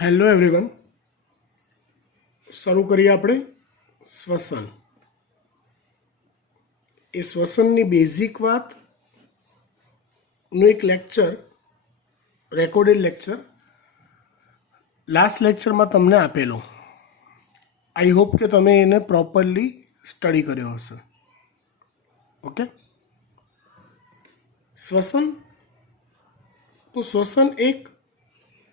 Hello everyone, શરૂ કરીએ આપણે શ્વસન. એ શ્વસનની બેઝિક વાતનું એક લેક્ચર, રેકોર્ડેડ લેક્ચર લાસ્ટ લેક્ચરમાં તમને આપેલો. આઈ હોપ કે તમે એને પ્રોપરલી સ્ટડી કર્યો હશે. ઓકે, શ્વસન તો શ્વસન એક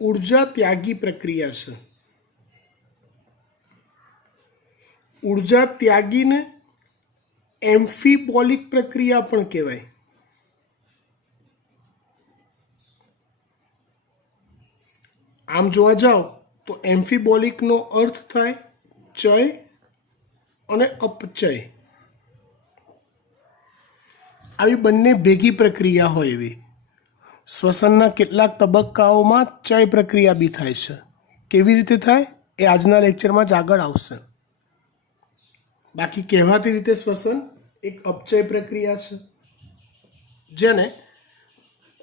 ઉર્જા ત્યાગી પ્રક્રિયા છે. ઉર્જા ત્યાગીને એમ્ફીબોલિક પ્રક્રિયા પણ કહેવાય. આમ જોવા જાઓ તો એમ્ફીબોલિકનો અર્થ થાય ચય અને અપચય. આવી બંને ભેગી પ્રક્રિયા હોય એવી. શ્વસનના કેટલાક તબક્કાઓમાં ચય પ્રક્રિયા બી થાય છે. કેવી રીતે થાય એ આજના લેક્ચરમાં જ આગળ આવશે. બાકી કહેવાતી રીતે શ્વસન એક અપચય પ્રક્રિયા છે, જેને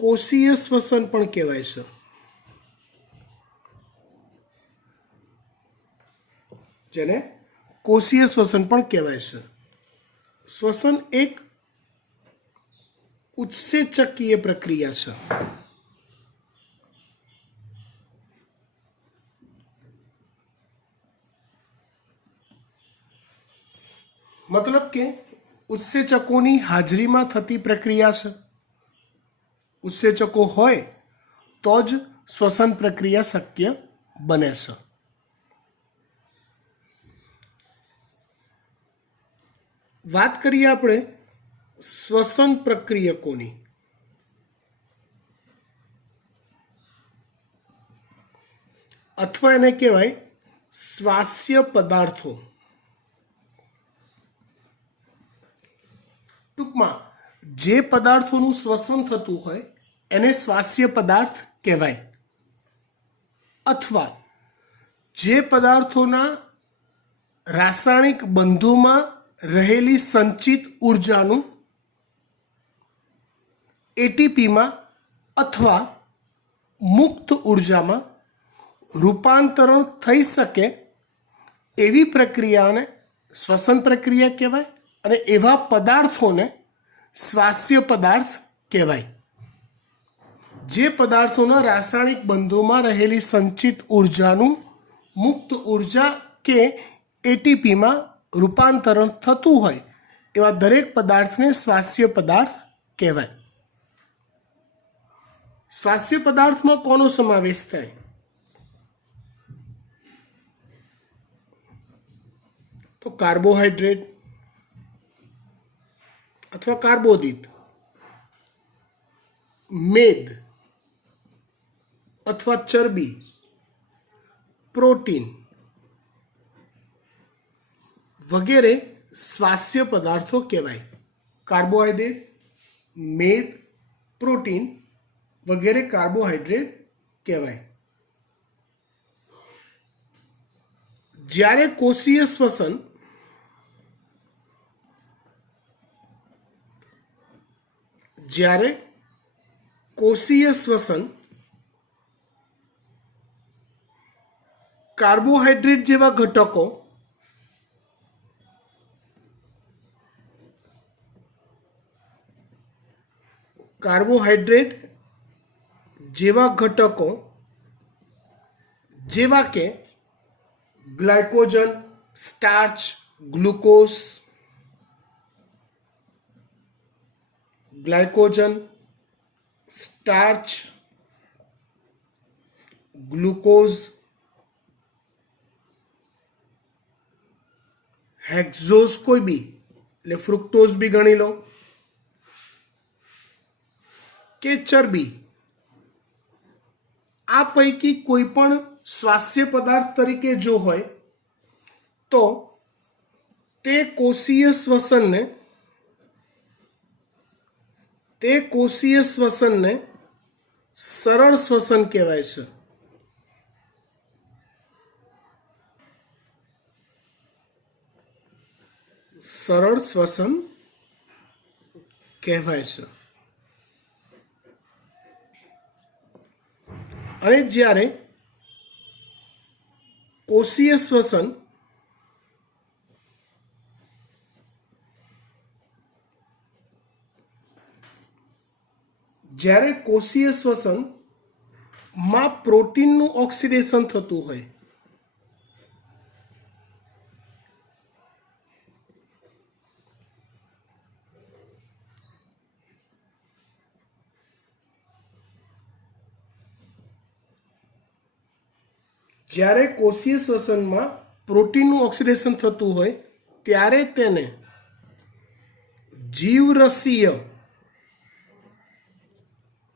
કોષીય શ્વસન પણ કહેવાય છે. શ્વસન એક ઉત્સેચકીય પ્રક્રિયા છે. મતલબ કે ઉત્સેચકોની હાજરીમાં થતી પ્રક્રિયા છે. ઉત્સેચકો હોય તો જ શ્વસન પ્રક્રિયા શક્ય બને છે. વાત કરીએ આપણે શ્વસન પ્રક્રિયકોની. અથવા એને કહેવાય શ્વાસ્ય પદાર્થો. ટૂંકમાં જે પદાર્થોનું શ્વસન થતું હોય એને શ્વાસ્ય પદાર્થ કહેવાય. અથવા જે પદાર્થોના રાસાયણિક બંધોમાં રહેલી સંચિત ઉર્જાનું એટીપીમાં અથવા મુક્ત ઉર્જામાં રૂપાંતરણ થઈ શકે એવી પ્રક્રિયાને શ્વસન પ્રક્રિયા કહેવાય. અને એવા પદાર્થોને શ્વાસ્ય પદાર્થ કહેવાય. જે પદાર્થોના રાસાયણિક બંધોમાં રહેલી સંચિત ઉર્જાનું મુક્ત ઉર્જા કે એટીપીમાં રૂપાંતરણ થતું હોય એવા દરેક પદાર્થને શ્વાસ્ય પદાર્થ કહેવાય. શ્વાસ્ય પદાર્થમાં કોનો સમાવેશ થાય? તો કાર્બોહાઈડ્રેટ અથવા કાર્બોદિત, મેદ અથવા ચરબી, પ્રોટીન વગેરે શ્વાસ્ય પદાર્થો કહેવાય. કાર્બોહાઈડ્રેટ, મેદ, પ્રોટીન વગેરે કાર્બોહાઈડ્રેટ કહેવાય. જ્યારે કોષીય શ્વસન કાર્બોહાઈડ્રેટ જેવા ઘટકો જેવા કે ગ્લાયકોજન, સ્ટાર્ચ, ગ્લુકોઝ, હેક્ઝોઝ કોઈ બી એટલે ફ્રુક્ટોઝ બી ગણી લો, કે ચરબી, આ પૈકી કોઈ પણ શ્વાસ્ય પદાર્થ તરીકે જો હોય તો તે કોષીય શ્વસનને સરળ શ્વસન કહેવાય છે. અને જ્યારે કોષીય શ્વસન જ્યારે કોષીય શ્વસનમાં પ્રોટીનનું ઓક્સિડેશન થતું હોય, જ્યારે કોષીય શ્વસનમાં પ્રોટીનનું ઓક્સિડેશન થતું હોય ત્યારે તેને જીવરસીય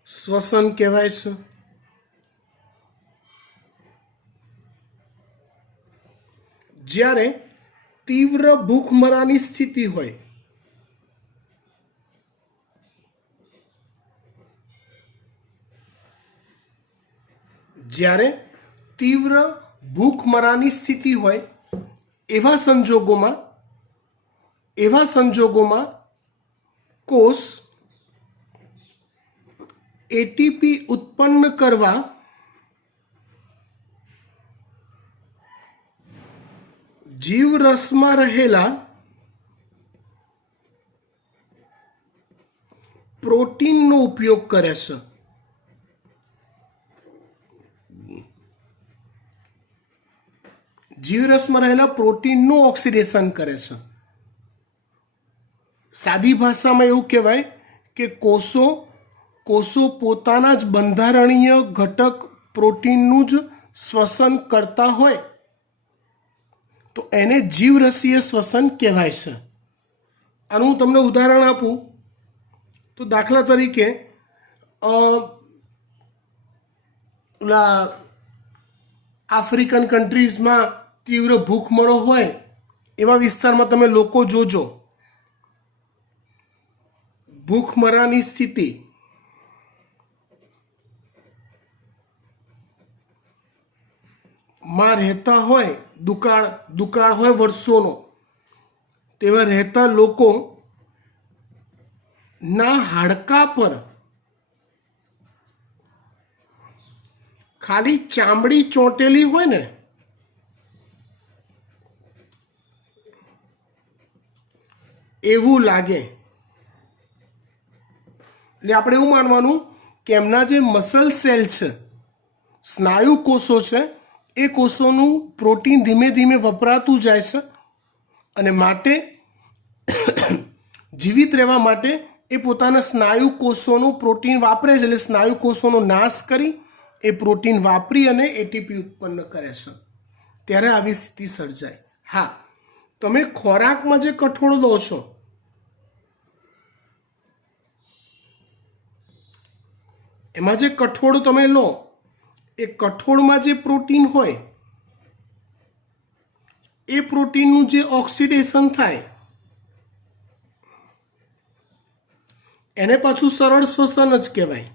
શ્વસન કહેવાય છે. જ્યારે તીવ્ર ભૂખમરાની સ્થિતિ હોય, જ્યારે તીવ્ર ભૂખમરાની સ્થિતિ હોય એવા સંજોગોમાં કોષ એટીપી ઉત્પન્ન કરવા જીવરસમાં રહેલા પ્રોટીનનો ઉપયોગ કરે છે. જીવરસમાં રહેલા પ્રોટીનનું ઓક્સિડેશન કરે છે. સાદી ભાષામાં એવું કહેવાય કે કોષો પોતાના જ બંધારણીય ઘટક પ્રોટીનનું જ શ્વસન કરતા હોય તો એને જીવરસીય શ્વસન કહેવાય છે. આનું હું તમને ઉદાહરણ આપું તો દાખલા તરીકે આફ્રિકન કન્ટ્રીઝમાં તીવ્ર ભૂખમરો હોય એવા વિસ્તારમાં તમે લોકો જોજો, ભૂખમરાની સ્થિતિ માં રહેતા હોય, દુકાળ હોય વર્ષોનો, તેવા રહેતા લોકો ના હાડકા પર ખાલી ચામડી ચોંટેલી હોય ને એવું લાગે. એટલે આપણે એવું માનવાનું કે એમના જે મસલ સેલ છે, સ્નાયુ કોષો છે, એ કોષોનું પ્રોટીન ધીમે ધીમે વપરાતું જાય છે અને માટે જીવિત રહેવા માટે એ પોતાના સ્નાયુ કોષોનું પ્રોટીન વાપરે છે. એટલે સ્નાયુ કોષોનો નાશ કરી એ પ્રોટીન વાપરી અને એટીપી ઉત્પન્ન કરે છે. ત્યારે આવી સ્થિતિ સર્જાય. હા, તમે ખોરાકમાં જે કઠોળ લો છો એમાં જે કઠોળ તમે લો એ કઠોળમાં જે પ્રોટીન હોય એ પ્રોટીનનું જે ઓક્સિડેશન થાય એને પાછું સરળ શ્વસન જ કહેવાય.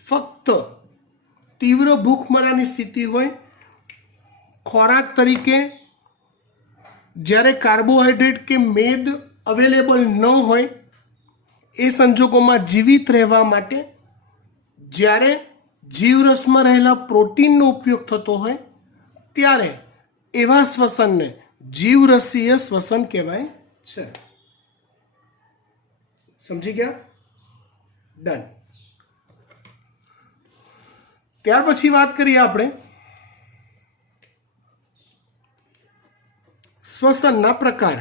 ફક્ત તીવ્ર ભૂખમરાની સ્થિતિ હોય, ખોરાક તરીકે જ્યારે કાર્બોહાઈડ્રેટ કે મેદ અવેલેબલ ન હોય એ સંજોગોમાં જીવિત રહેવા માટે જ્યારે જીવરસમાં રહેલા પ્રોટીનનો ઉપયોગ થતો હોય ત્યારે એવા શ્વસનને જીવરસીય શ્વસન કહેવાય છે. સમજી ગયા? ડન. ત્યાર પછી વાત કરીએ આપણે શ્વસનના પ્રકાર.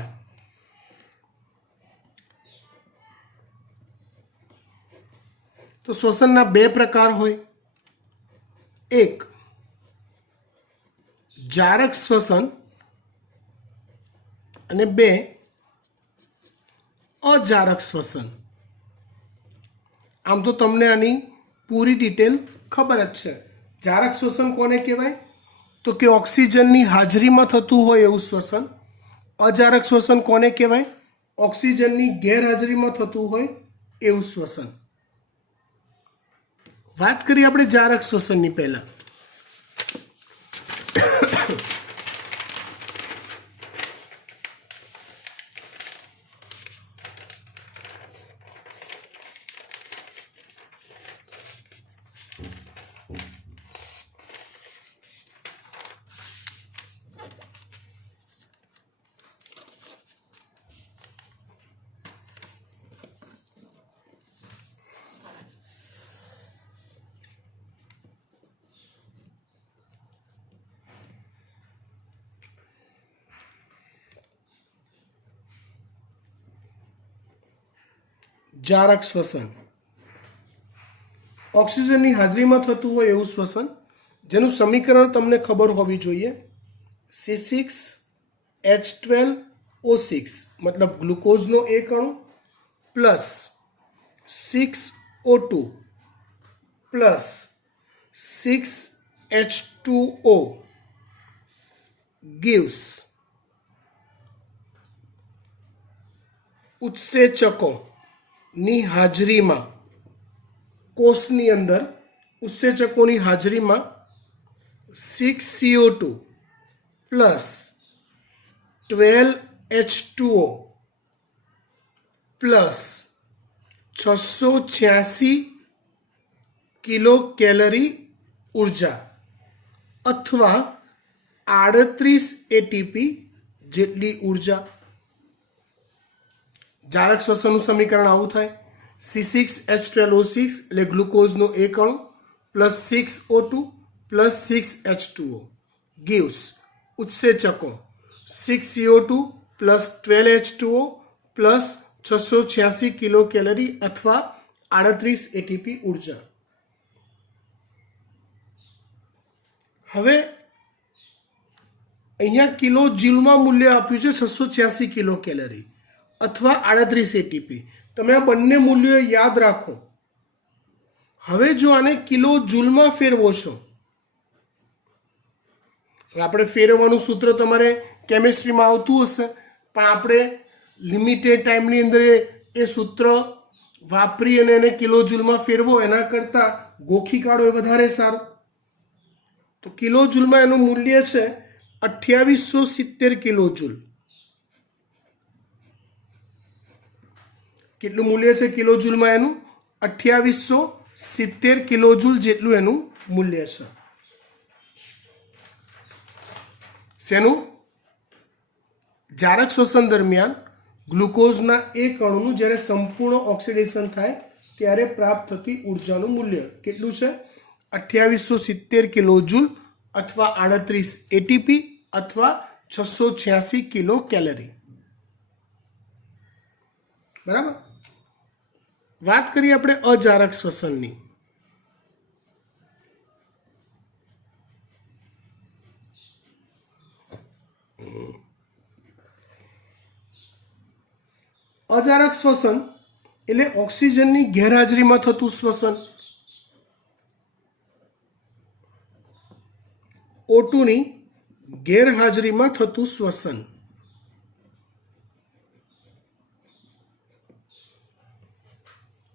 તો શ્વસનના બે પ્રકાર હોય. એક જારક શ્વસન અને બે અજારક શ્વસન. આમ તો તમને આની પૂરી ડિટેલ ખબર જ છે. જારક શ્વસન કોને કહેવાય? તો કે ઓક્સિજનની હાજરીમાં થતું હોય એવું શ્વસન. અજારક શ્વસન કોને કહેવાય? ઓક્સિજનની ગેરહાજરીમાં થતું હોય એવું શ્વસન. વાત કરીએ આપણે જારક શ્વસનની પહેલા. જારક શ્વસન ઓક્સિજનની હાજરીમાં થતું હોય એવું શ્વસન, જેનું સમીકરણ તમને ખબર હોવી જોઈએ. C6H12O6 મતલબ ગ્લુકોઝનો એક અણુ plus 6O2 plus 6H2O gives ઉત્સેચકોની હાજરીમાં, કોષની અંદર ઉત્સેચકોની હાજરીમાં 6CO2 plus 12H2O plus 686 kilo calorie ઉર્જા અથવા 38 એટીપી જેટલી ઉર્જા. જારક શ્વસનનું સમીકરણ આવું થાય. C6H12O6 એટલે ગ્લુકોઝનો એક અણુ plus 6O2 plus 6H2O gives ઉત્સેચકો 6CO2 plus 12H2O plus 686 kilo calorie અથવા 38 એટીપી ઉર્જા. હવે અહીંયા કિલો જ્યુલમાં મૂલ્ય આપ્યું છે 686 કિલો કેલરી અથવા 38 એટીપી. તમે આ બંને મૂલ્યો યાદ રાખો. હવે જો આને કિલો જૂલમાં ફેરવો છો, આપણે ફેરવવાનું સૂત્ર તમારે કેમિસ્ટ્રીમાં આવતું હશે, પણ આપણે લિમિટેડ ટાઈમની અંદર એ સૂત્ર વાપરી અને એને કિલો જૂલમાં ફેરવો એના કરતાં ગોખી કાઢો એ વધારે સારું. તો કિલો જૂલમાં એનું મૂલ્ય છે 2870 કિલો જૂલ. કેટલું મૂલ્ય છે કિલો જૂલમાં એનું? 2870 કિલો જૂલ જેટલું એનું મૂલ્ય છે. શેનું? જારક શ્વસન દરમિયાન ગ્લુકોઝના એક અણુનું જ્યારે સંપૂર્ણ ઓક્સિડેશન થાય ત્યારે પ્રાપ્ત થતી ઉર્જાનું મૂલ્ય કેટલું છે? 2870 કિલો જૂલ અથવા 38 એટીપી અથવા 686 કિલો કેલરી. બરાબર. વાત કરીએ આપણે અજારક શ્વસનની. અજારક શ્વસન એટલે ઓક્સિજનની ગેરહાજરીમાં થતું શ્વસન. O2 ની ગેરહાજરીમાં થતું શ્વસન.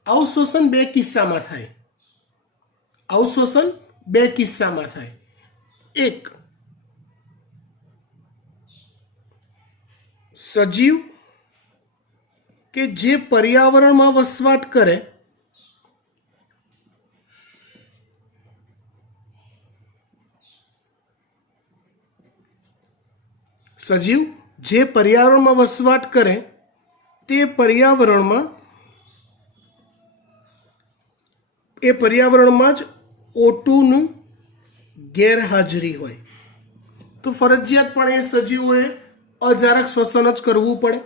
આવું શ્વસન બે કિસ્સામાં થાય. આવું શ્વસન બે કિસ્સામાં થાય. એક, સજીવ કે જે પર્યાવરણમાં વસવાટ કરે સજીવ જે પર્યાવરણમાં વસવાટ કરે તે પર્યાવરણમાં જ O2ની ગેરહાજરી હોય તો ફરજિયાતપણે એ સજીવોએ અજારક શ્વસન જ કરવું પડે.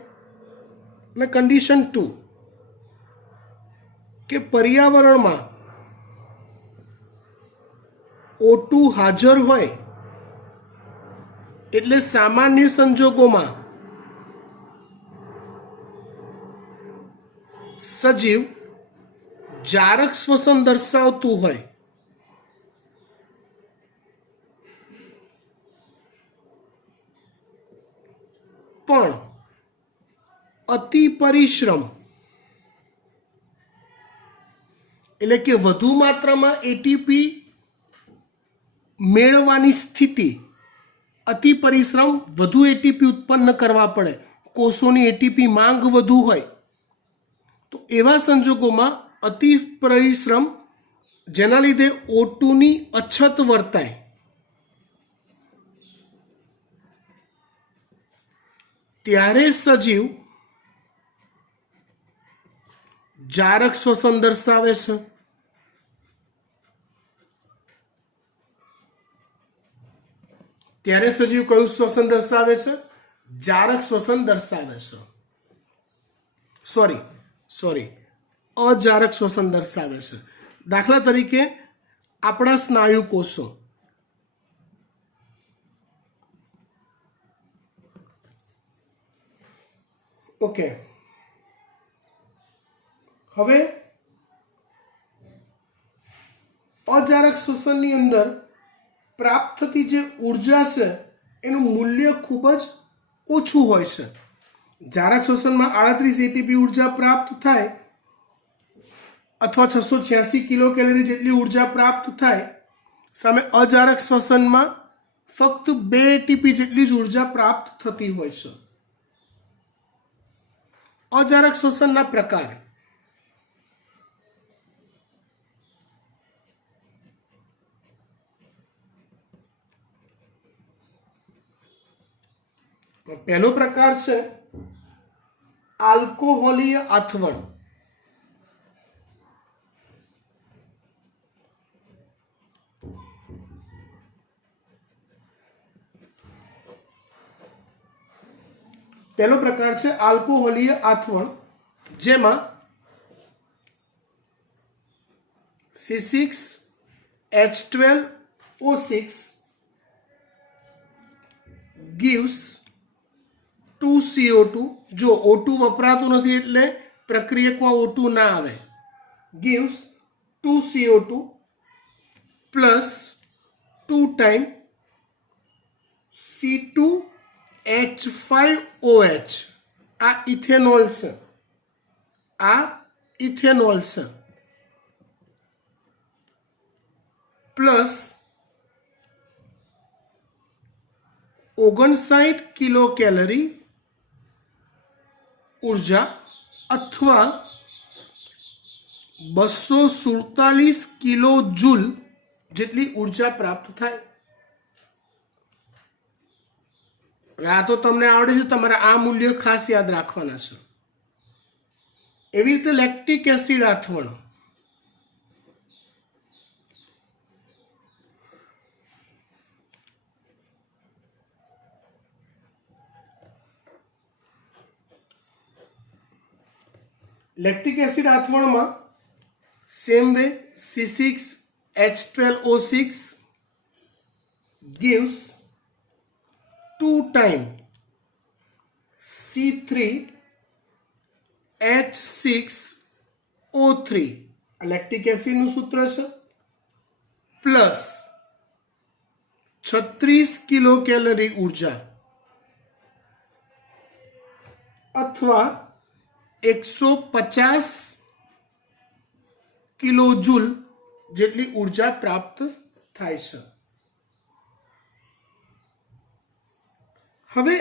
અને કન્ડિશન 2 કે પર્યાવરણમાં O2 હાજર હોય એટલે સામાન્ય સંજોગોમાં સજીવ જારક શ્વસન દર્શાવતું હોય પણ અતિ પરિશ્રમ એટલે કે વધુ માત્રામાં એટીપી મેળવવાની સ્થિતિ, અતિ પરિશ્રમ, વધુ એટીપી ઉત્પન્ન કરવા પડે, કોષોની એટીપી માંગ વધુ હોય તો એવા સંજોગોમાં અતિ પરિશ્રમ જેના લીધે O2ની અછત વર્તાય ત્યારે સજીવ જારક શ્વસન દર્શાવે છે. ત્યારે સજીવ કયું શ્વસન દર્શાવે છે? જારક શ્વસન દર્શાવે છે. સોરી અજારક શ્વસન દર્શાવે છે. દાખલા તરીકે આપણા સ્નાયુ કોષો, ઓકે. હવે અજારક શ્વસનની અંદર પ્રાપ્ત થતી જે ઉર્જા છે એનું મૂલ્ય ખૂબ જ ઓછું હોય છે. જારક શ્વસનમાં 38 એટીપી ઉર્જા પ્રાપ્ત થાય અથવા 686 કિલો કેલરી જેટલી ઉર્જા પ્રાપ્ત થાય, સામે અજારક શ્વસનમાં ફક્ત 2 એટીપી જેટલી જ ઉર્જા પ્રાપ્ત થતી હોય છે. અજારક શ્વસનના પ્રકાર. પહેલો પ્રકાર છે આલ્કોહોલીય આથવણ. જેમાં C6H12O6 gives 2CO2. જો O2 વપરાતું નથી એટલે પ્રક્રિયકમાં O2 ના આવે. gives 2CO2 plus 2 time C2H5OH. આ ઇથેનોલ છે. પ્લસ 59 કિલો કેલરી ઉર્જા અથવા 247 કિલો જૂલ જેટલી ઉર્જા પ્રાપ્ત થાય. આ તો તમને આવડે છે, તમારે આ મૂલ્ય ખાસ યાદ રાખવાના છે. એવી રીતે લેક્ટિક એસિડ આથવણ. લેક્ટિક એસિડ આથવણમાં same way C6H12O6 gives 2 time C3H6O3. Lactic એસિડનું સૂત્ર છે. પ્લસ 36 કિલો કેલરી ઉર્જા અથવા 150 કિલો જૂલ જેટલી ઉર્જા પ્રાપ્ત થાય છે. હવે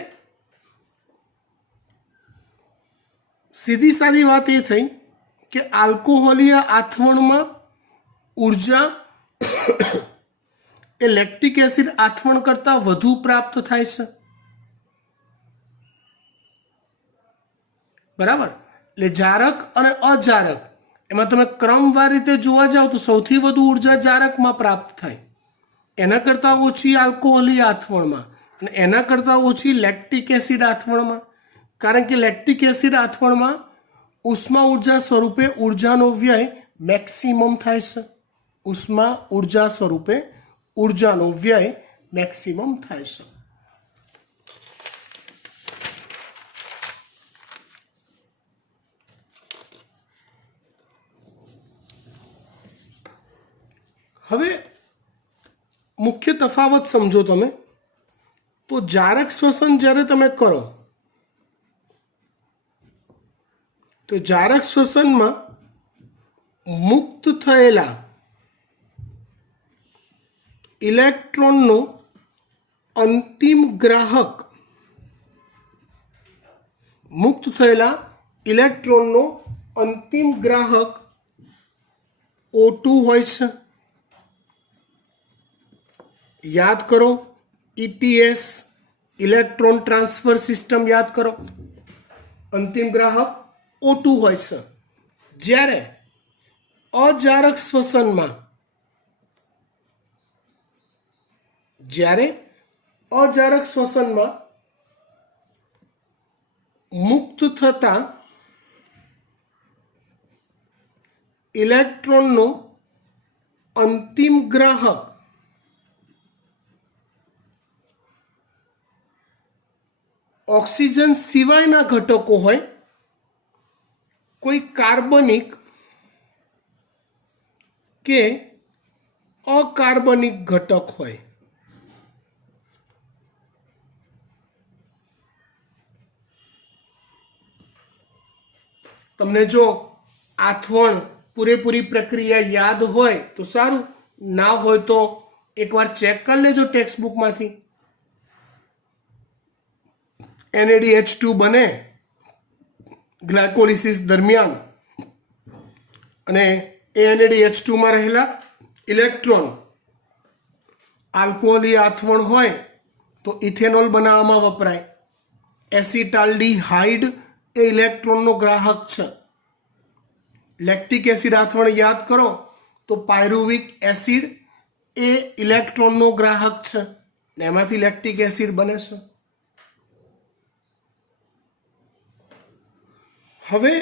સીધી સાદી વાત એ થઈ કે આલ્કોહોલીય આથવણમાં ઉર્જા એ લેક્ટિક એસિડ આથવણ કરતાં વધુ પ્રાપ્ત થાય છે. બરાબર. એટલે જારક અને અજારક એમાં તમે ક્રમવાર રીતે જોવા જાઓ તો સૌથી વધુ ઉર્જા જારકમાં પ્રાપ્ત થાય, એના કરતાં ઓછી આલ્કોહોલીય આથવણમાં, અને એના કરતાં ઓછી લેક્ટિક એસિડ આથવણમાં. કારણ કે લેક્ટિક એસિડ આથવણમાં ઉષ્મા ઉર્જા સ્વરૂપે ઉર્જાનો વ્યય મેક્સિમમ થાય છે. ઉષ્મા ઉર્જા સ્વરૂપે ઉર્જાનો વ્યય મેક્સિમમ થાય છે. હવે મુખ્ય તફાવત સમજો તમે. તો જારક શ્વસન જ્યારે તમે કરો તો જારક શ્વસનમાં મુક્ત થયેલા ઇલેક્ટ્રોનનો અંતિમ ગ્રાહક O2 હોય છે. યાદ કરો, ETS ઇલેક્ટ્રોન ટ્રાન્સફર સિસ્ટમ યાદ કરો. અંતિમ ગ્રાહક O2 હોય છે. જ્યારે અજારક શ્વસનમાં મુક્ત થતા ઇલેક્ટ્રોનનો અંતિમ ગ્રાહક ઓક્સિજન સિવાયના ઘટકો હોય, કોઈ કાર્બનિક કે અકાર્બનિક ઘટક હોય, તમને જો આથવણ પૂરેપૂરી પ્રક્રિયા યાદ હોય તો સારું, ના હોય તો એકવાર ચેક કરી લેજો ટેક્સ્ટ બુકમાંથી. NADH2 બને ગ્લાયકોલિસિસ દરમિયાન અને NADH2 માં રહેલા ઇલેક્ટ્રોન આલ્કોહોલી આથવણ હોય તો ઇથેનોલ બનાવવામાં વપરાય. એસિટાલ્ડીહાઇડ એ ઇલેક્ટ્રોનનો ગ્રાહક છે. લેક્ટિક એસિડ આથવણ યાદ કરો તો પાયરુવિક એસિડ એ ઇલેક્ટ્રોનનો ગ્રાહક છે ને એમાંથી લેક્ટિક એસિડ બને છે. હવે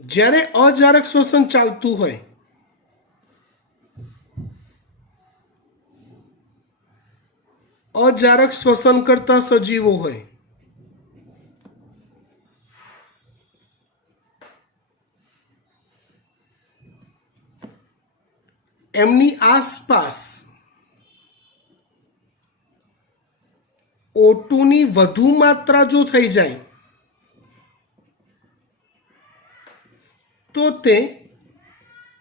જ્યારે અજારક શ્વસન ચાલતું હોય, અજારક શ્વસન કરતા સજીવો હોય, એમની આસપાસ O2 ની વધુ માત્રા જો થઈ જાય તો તે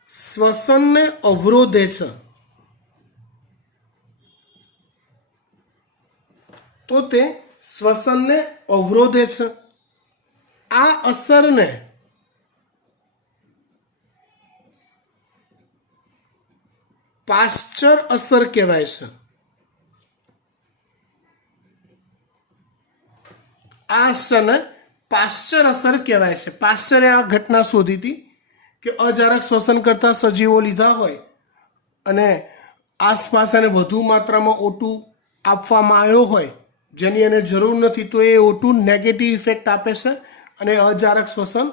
શ્વસનને અવરોધે છે. આ અસરને પાશ્ચર અસર કહેવાય છે. આ અસરને પાશ્ચર અસર કહેવાય છે. પાશ્ચરે આ ઘટના શોધી હતી કે અજારક શ્વસન કરતા સજીવો લીધા હોય અને આસપાસ એને વધુ માત્રામાં O2 આપવામાં આવ્યો હોય જેની એને જરૂર નથી, તો એ O2 નેગેટિવ ઇફેક્ટ આપે છે અને અજારક શ્વસન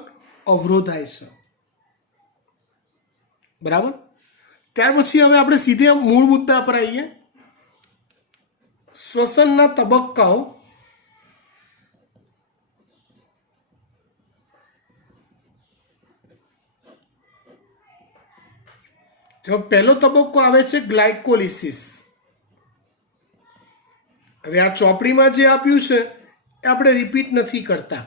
અવરોધાય છે. બરાબર. ત્યાર પછી હવે આપણે સીધે મૂળ મુદ્દા પર આવીએ. શ્વસનના તબક્કાઓ. જો પહેલો તબક્કો આવે છે ગ્લાયકોલિસિસ. હવે આ ચોપડીમાં જે આપ્યું છે એ આપણે રિપીટ નથી કરતા.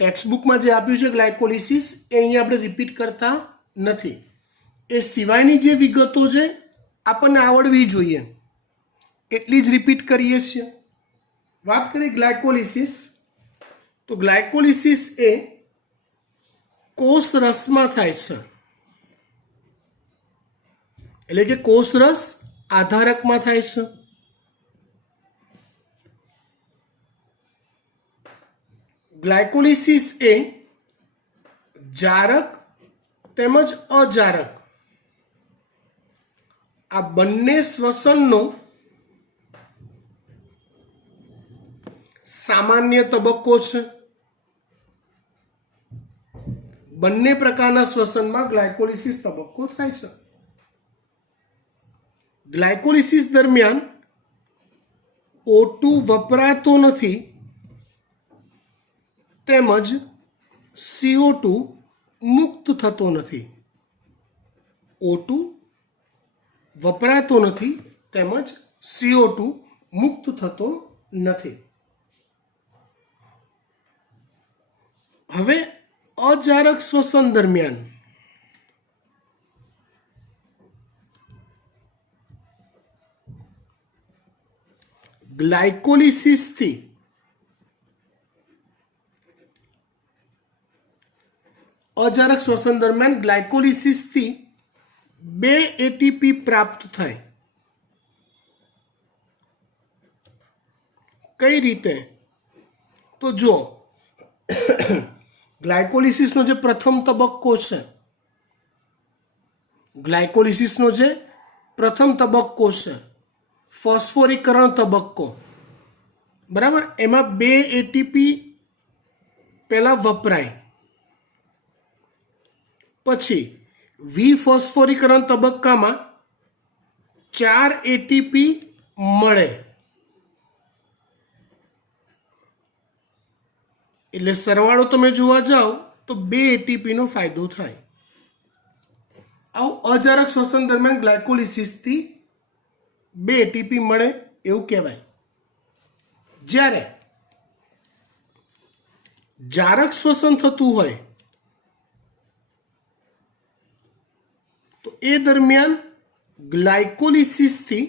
ટેક્સ્ટ બુકમાં જે આપ્યું છે ગ્લાયકોલિસિસ એ અહીંયા આપણે રિપીટ કરતા નથી. એ સિવાયની જે વિગતો છે આપણને આવડવી જોઈએ એટલી જ રિપીટ કરીએ છીએ. વાત કરીએ ગ્લાયકોલિસિસ, તો ગ્લાયકોલિસિસ એ કોષ રસમાં થાય છે. એટલે કે કોષ રસ આધારકમાં થાય છે. ગ્લાયકોલિસિસ એ જારક તેમજ અજારક આ બંને શ્વસનનો સામાન્ય તબક્કો છે. બંને પ્રકારના શ્વસનમાં ગ્લાયકોલિસિસ તબક્કો થાય છે. ગ્લાયકોલિસિસ દરમિયાન O2 વપરાતો નથી તેમજ CO2 મુક્ત થતો નથી. O2 વપરાતો નથી તેમજ CO2 મુક્ત થતો નથી. હવે અજારક શ્વસન દરમિયાન ગ્લાયકોલિસિસથી અજારક શ્વસન દરમિયાન ગ્લાયકોલિસિસથી 2 ATP પ્રાપ્ત થાય. કઈ રીતે? તો જો ગ્લાયકોલિસિસનો જે પ્રથમ તબક્કો છે, ગ્લાયકોલિસિસનો જે પ્રથમ તબક્કો છે ફોસ્ફોરીકરણ તબક્કો, બરાબર, એમાં 2 ATP પહેલા વપરાય પછી વિફોસ્ફોરીકરણ તબક્કામાં 4 એટીપી મળે, એટલે સરવાળો તમે જોવા જાઓ તો 2 એટીપીનો ફાયદો થાય. આવું અજારક શ્વસન દરમિયાન ગ્લાયકોલિસિસથી 2 એટીપી મળે એવું કહેવાય. જ્યારે જારક શ્વસન થતું હોય તો એ દરમિયાન ગ્લાયકોલિસિસથી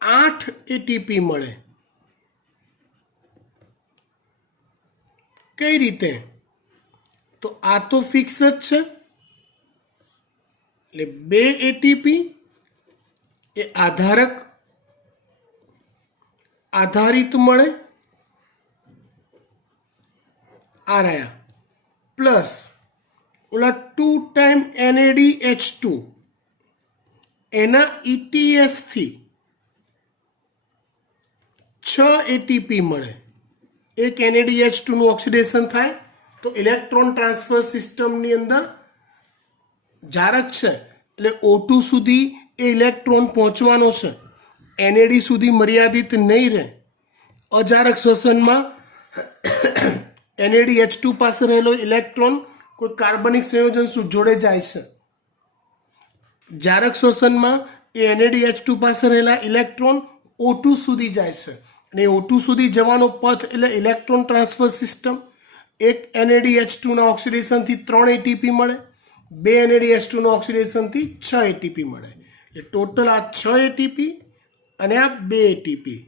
8 એટીપી મળે. કઈ રીતે? તો આ તો ફિક્સ જ છે, એટલે 2 એટીપી એ આધારિત મળે, આ રહ્યા, પ્લસ ઓલા 2 ટાઈમ NADH2 એના ETS થી 6 એટીપી મળે. એક NADH2 નું ઓક્સિડેશન થાય તો ઇલેક્ટ્રોન ટ્રાન્સફર સિસ્ટમની અંદર જારક છે એટલે O2 સુધી એ ઇલેક્ટ્રોન પહોંચવાનો છે, NAD સુધી મર્યાદિત નહીં રહે. અજારક શ્વસનમાં NADH2 પાસે રહેલો ઇલેક્ટ્રોન કોઈ કાર્બનિક સંયોજન જોડે જાય છે. જારક શ્વસનમાં એ NADH2 પાસે રહેલા ઇલેક્ટ્રોન O2 સુધી જાય છે, અને O2 સુધી જવાનો પથ એટલે ઇલેક્ટ્રોન ટ્રાન્સફર સિસ્ટમ. એક NADH2 ના ઓક્સિડેશનથી 3 એટીપી મળે, 2 NADH2 ના ઓક્સિડેશનથી 6 એટીપી મળે. એટલે ટોટલ આ 6 એટીપી અને આ 2 એટીપી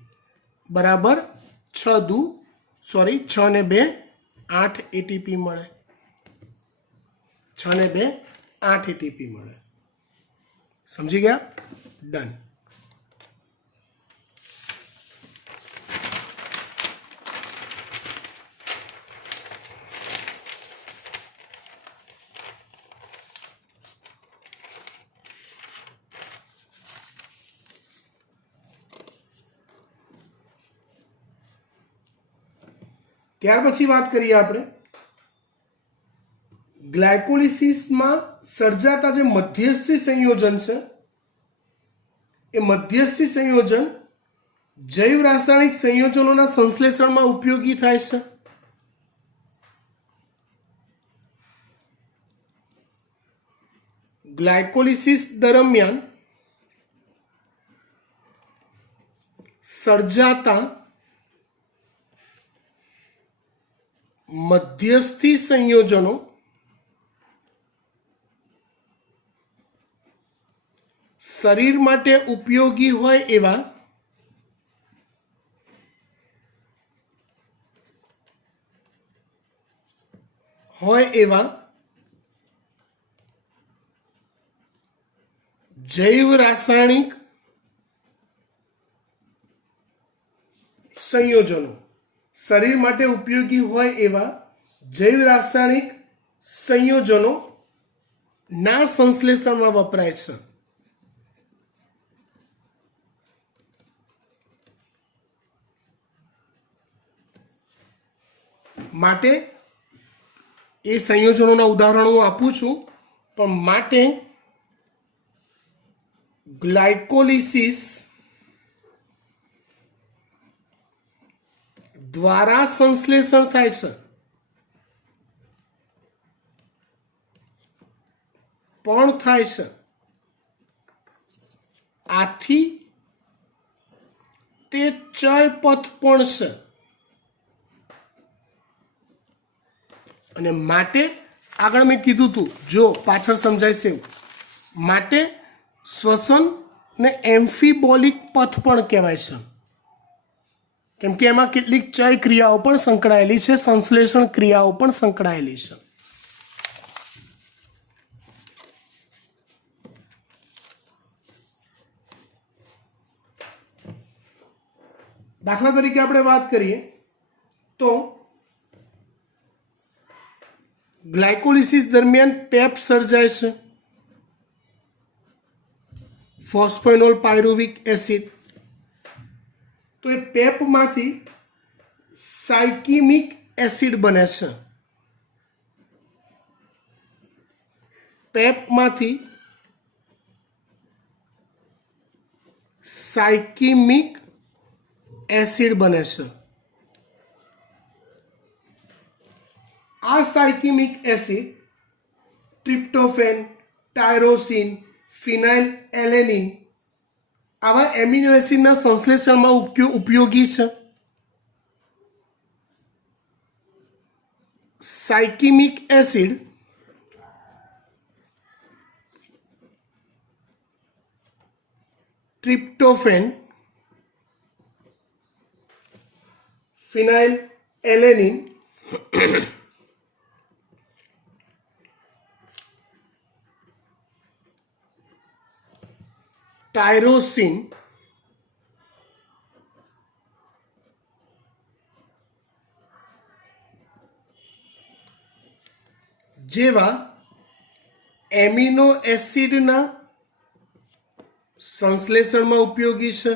બરાબર 6 ને 2 8 એટીપી મળે. 6 ને 2 8 એટીપી મળે. સમજી ગયા? ડન. ત્યાર પછી વાત કરીએ આપણે ગ્લાયકોલિસિસમાં સર્જાતા જે મધ્યસ્થી સંયોજન છે, એ મધ્યસ્થી સંયોજન જૈવ રાસાયણિક સંયોજનોના સંશ્લેષણમાં ઉપયોગી થાય છે. ગ્લાયકોલિસિસ દરમિયાન સર્જાતા મધ્યસ્થી સંયોજનો શરીર માટે ઉપયોગી હોય એવા જૈવ રાસાયણિક સંયોજનો, શરીર માટે ઉપયોગી હોય એવા જૈવ રાસાયણિક સંયોજનો ના સંશ્લેષણમાં વપરાય છે. માટે એ સંયોજનોના ઉદાહરણો હું આપું છું, પણ માટે ગ્લાયકોલિસિસ દ્વારા સંશ્લેષણ થાય છે, પણ થાય છે. આથી તે ચયપથ પણ છે, અને માટે આગળ મેં કીધું હતું, જો પાછળ સમજાય છે એવું, માટે શ્વસન ને એમ્ફીબોલિક પથ પણ કહેવાય છે, કેમ કે એમાં કેટલીક ચય ક્રિયાઓ પણ સંકળાયેલી છે, સંશ્લેષણ ક્રિયાઓ પણ સંકળાયેલી છે. દાખલા તરીકે આપણે વાત કરીએ તો ગ્લાયકોલિસિસ દરમિયાન પેપ સર્જાય છે, ફોસ્ફેનોલ પાયરુવિક એસિડ. તો એ પેપમાંથી સાયકિમિક એસિડ બને છે. પેપમાંથી સાયકિમિક એસિડ બને છે. આ સાયકિમિક એસિડ ટ્રિપ્ટોફેન, ટાયરોસિન, ફિનાઇલ એલેનિન આવા એમિનો એસિડના સંશ્લેષણમાં ઉપયોગી છે. સાયકિમિક એસિડ ટ્રિપ્ટોફેન, ફિનાઇલ એલેનિન ટાયરોસિન જેવા એમિનો એસિડના સંશ્લેષણમાં ઉપયોગી છે.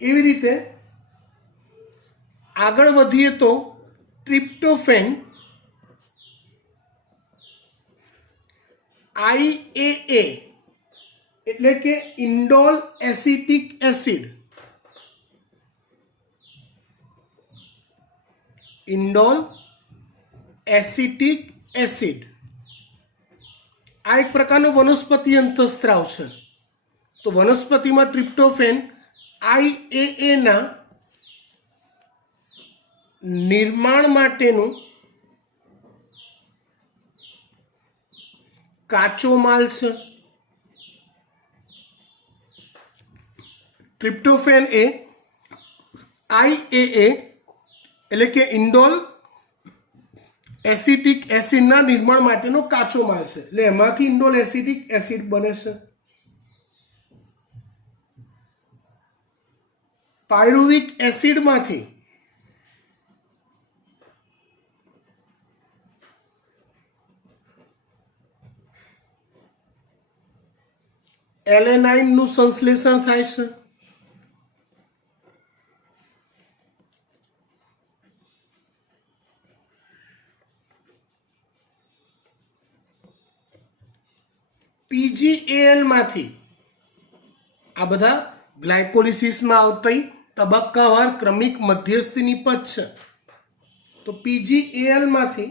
એવી રીતે આગળ વધીએ તો ટ્રિપ્ટોફેન IAA એટલે કે indole acetic acid, indole acetic acid આ એક પ્રકારનો વનસ્પતિ અંતઃસ્ત્રાવ છે. તો વનસ્પતિમાં ટ્રિપ્ટોફેન IAA ના નિર્માણ માટેનું કાચો માલ છે. ટ્રિપ્ટોફેન એ IAA એટલે કે ઇન્ડોલ એસિટિક એસિડના નિર્માણ માટેનો કાચો માલ છે. એટલે એમાંથી ઇન્ડોલ એસિટિક એસિડ બને છે. પાયરુવિક એસિડમાંથી એલેનાઇનનું સંશ્લેષણ થાય છે. PGAL માંથી આ બધા ગ્લાયકોલિસિસમાં આવતી તબક્કાવાર ક્રમિક મધ્યસ્થી નિપજ છે. તો PGAL માંથી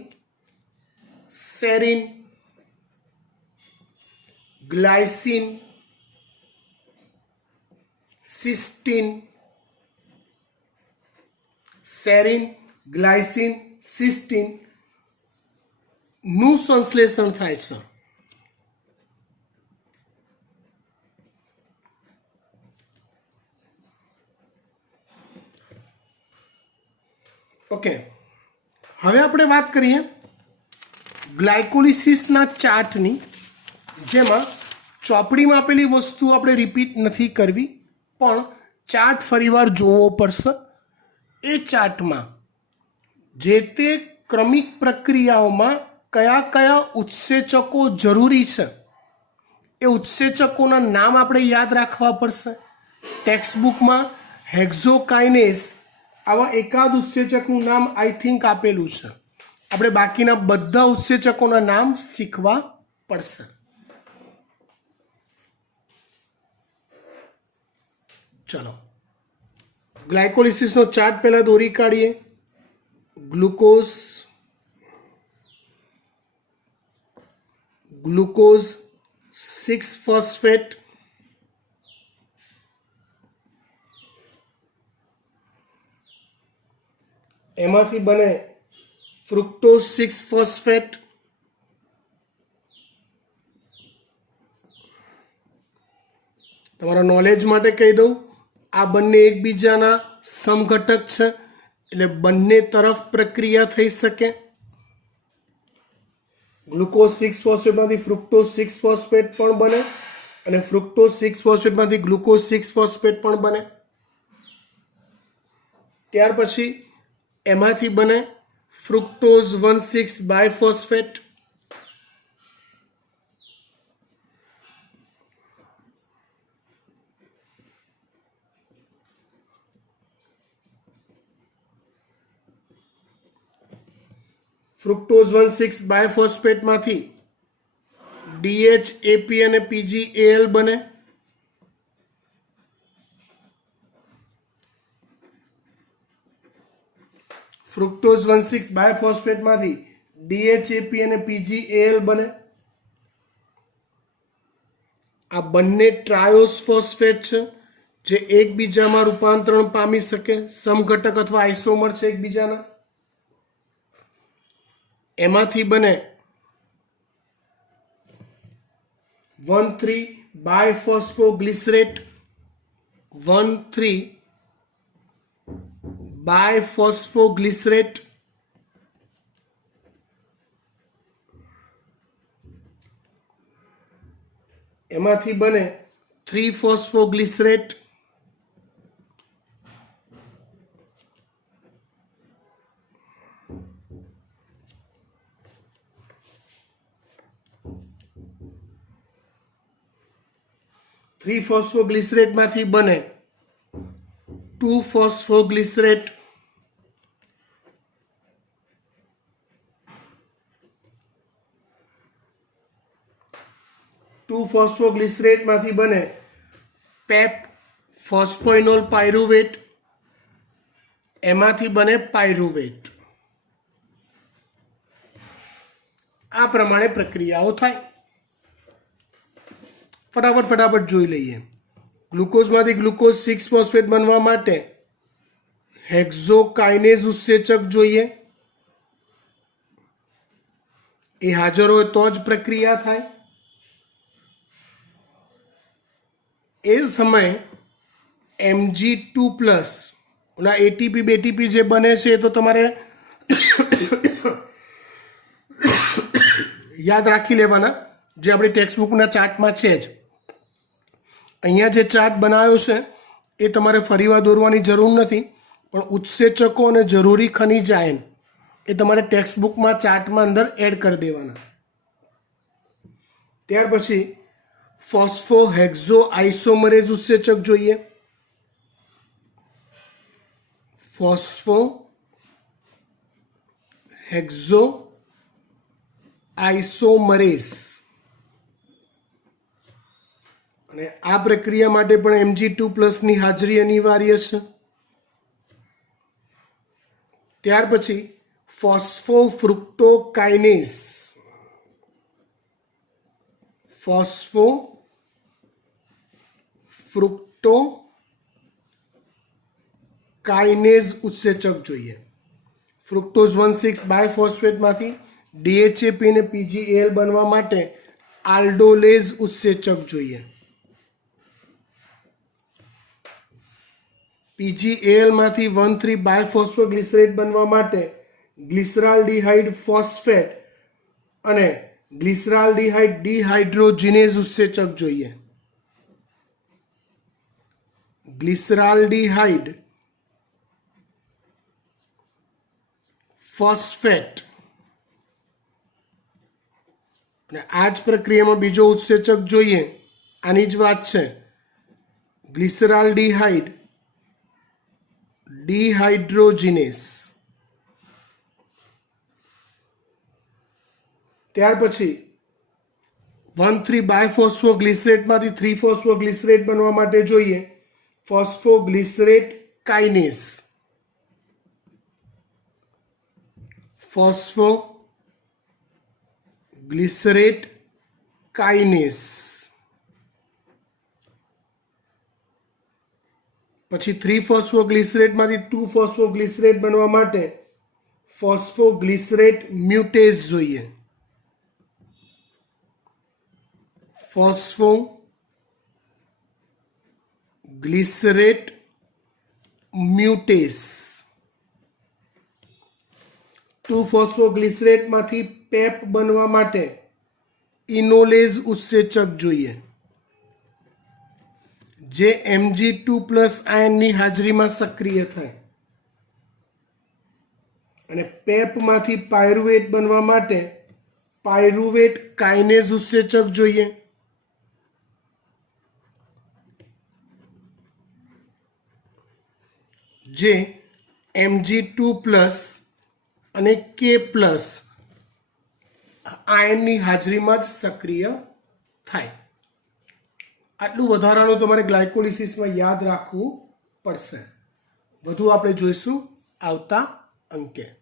સેરિન, ગ્લાયસિન, સિસ્ટીન, સેરિન, ગ્લાયસિન, સિસ્ટીન નું સંશ્લેષણ થાય છે. ઓકે, હવે આપણે વાત કરીએ ગ્લાયકોલિસિસના ચાર્ટની, જેમાં ચોપડીમાં આપેલી વસ્તુ આપણે રિપીટ નથી કરવી, પણ ચાર્ટ ફરીવાર જોવો પડશે. એ ચાર્ટમાં જે તે ક્રમિક પ્રક્રિયાઓમાં કયા કયા ઉત્સેચકો જરૂરી છે એ ઉત્સેચકોના નામ આપણે યાદ રાખવા પડશે. ટેક્સ્ટબુકમાં હેક્ઝોકાઇનેઝ આવા એકાદ ઉત્સેચકનું નામ આઈ થિંક આપેલું છે. આપણે બાકીના બધા ઉત્સેચકોના નામ શીખવા પડશે. ચલો, ગ્લાયકોલિસિસનો ચાર્ટ પહેલા દોરી કાઢીએ. ગ્લુકોઝ, ગ્લુકોઝ 6 ફોસ્ફેટ, એમાંથી બને ફ્રુક્ટોઝ 6 ફોસ્ફેટ, તમારા નોલેજ માટે કહી દઉં, આ બંને એકબીજાના સમઘટક છે, એટલે બંને તરફ પ્રક્રિયા થઈ શકે. ગ્લુકોઝ 6 ફોસ્ફેટમાંથી ફ્રુક્ટોઝ 6 ફોસ્ફેટ પણ બને અને ફ્રુક્ટોઝ 6 ફોસ્ફેટમાંથી ગ્લુકોઝ 6 ફોસ્ફેટ પણ બને. ત્યાર પછી એમાંથી બને fructose 1,6 biphosphate, fructose 1,6 બાયફોસ્ફેટમાંથી DH, AP અને PgAl બને. ફ્રુક્ટોઝ 1,6 બાયફોસ્ફેટમાંથી DH, AP અને PgAl બને. આ બંને ટ્રાયોસ ફોસ્ફેટ છે જે એકબીજામાં રૂપાંતરણ પામી શકે, સમઘટક અથવા આઇસોમર છે એકબીજાના. એમાંથી બને 1,3 બાયફોસ્ફોગ્લિસરેટ, 1,3 બાયફોસ્ફોગ્લિસરેટ. એમાંથી બને 3 ફોસ્ફોગ્લિસરેટ, માંથી બને 2 ફોસ્ફોગ્લિસરેટ. માંથી બને પેપ ફોસ્ફોઇનોલ પાયરુવેટ. એમાંથી બને પાયરુવેટ. આ પ્રમાણે પ્રક્રિયાઓ થાય. ફટાફટ જોઈ લઈએ. ગ્લુકોઝમાંથી ગ્લુકોઝ 6 ફોસ્ફેટ બનવા માટે હેક્ઝોકાઇનેઝ ઉત્સેચક જોઈએ. એ હાજર હોય તો જ પ્રક્રિયા થાય. એ સમયે Mg2+, ઓલા એટીપી બેટીપી જે બને છે એ તો તમારે યાદ રાખી લેવાના, જે આપણી ટેક્સ્ટબુકના ચાર્ટમાં છે જ. અહીંયા જે ચાર્ટ બનાવ્યો છે એ તમારે ફરીવાર દોરવાની જરૂર નથી, પણ ઉત્સેચકો અને જરૂરી ખનિજ આયન એ તમારે ટેક્સ્ટબુકમાં ચાર્ટમાં અંદર એડ કરી દેવાના. ત્યાર પછી ફોસ્ફોહેક્ઝો આઇસોમરેઝ ઉત્સેચક જોઈએ. ફોસ્ફોહેક્ઝો આઇસોમરેઝ. અને આ પ્રક્રિયા માટે પણ Mg2+ ની હાજરી અનિવાર્ય છે. ત્યાર પછી ફોસ્ફોફ્રુક્ટોકાઇનેઝ. ફોસ્ફોફ્રુક્ટોકાઇનેઝ ઉત્સેચક જોઈએ. ફ્રુક્ટોઝ 1,6 બાયફોસ્ફેટમાંથી DHAP અને PgAl બનવા માટે આલ્ડોલેઝ ઉત્સેચક જોઈએ. PgAl માંથી 1,3 બાયફોસ્ફોગ્લિસરેટ બનવા માટે ગ્લિસરાલ્ડિહાઇડ ફોસ્ફેટ અને ગ્લિસરાલ્ડિહાઇડ ડિહાઇડ્રોજિનેઝ ઉત્સેચક જોઈએ. ગ્લિસરાલ્ડિહાઇડ ફોસ્ફેટ. અને આ જ પ્રક્રિયામાં બીજો ઉત્સેચક જોઈએ. આની જ વાત છે. ગ્લિસરાલ્ડિહાઇડ ડિહાઇડ્રોજિનેઝ. ત્યાર પછી 1,3 બાયફોસ્ફોગ્લિસરેટમાંથી 3 ફોસ્ફોગ્લિસરેટ બનવા માટે જોઈએ ફોસ્ફોગ્લિસરેટ કાઇનેઝ. ફોસ્ફોગ્લિસરેટ કાઇનેઝ. પછી 3 ફોસ્ફોગ્લિસરેટમાંથી 2 ફોસ્ફોગ્લિસરેટ બનવા માટે ફોસ્ફોગ્લિસરેટ મ્યુટેઝ જોઈએ. ફોસ્ફોગ્લિસરેટ મ્યુટેઝ. 2 ફોસ્ફોગ્લિસરેટમાંથી પેપ બનવા માટે ઇનોલેઝ ઉત્સેચક જોઈએ, જે Mg2+ આયનની હાજરીમાં સક્રિય થાય. અને પેપમાંથી પાયરુવેટ બનવા માટે પાયરુવેટ કાઇનેઝ ઉત્સેચક જોઈએ. જે Mg2+ અને K+ આયનની હાજરીમાં જ સક્રિય થાય. આટલું વધારાનું તમારે ગ્લાયકોલિસિસમાં યાદ રાખવું પડશે. વધુ આપણે જોઈશું આવતા અંકે.